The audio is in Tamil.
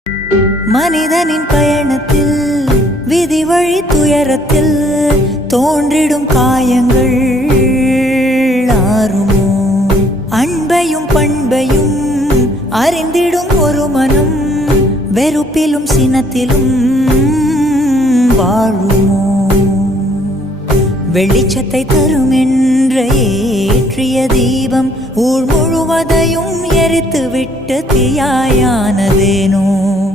மனிதனின் பயணத்தில் விதி வழி துயரத்தில் தோன்றிடும் காயங்கள் ஆறுமோ? அன்பையும் பண்பையும் அறிந்திடும் ஒரு மனம் வெறுப்பிலும் சினத்திலும் வாழுமோ? வெளிச்சத்தை தரும் என்ற ஏற்றிய தீபம் ஊர் முழுவதையும் எரித்து விட்டு தீயாயானதேனோ?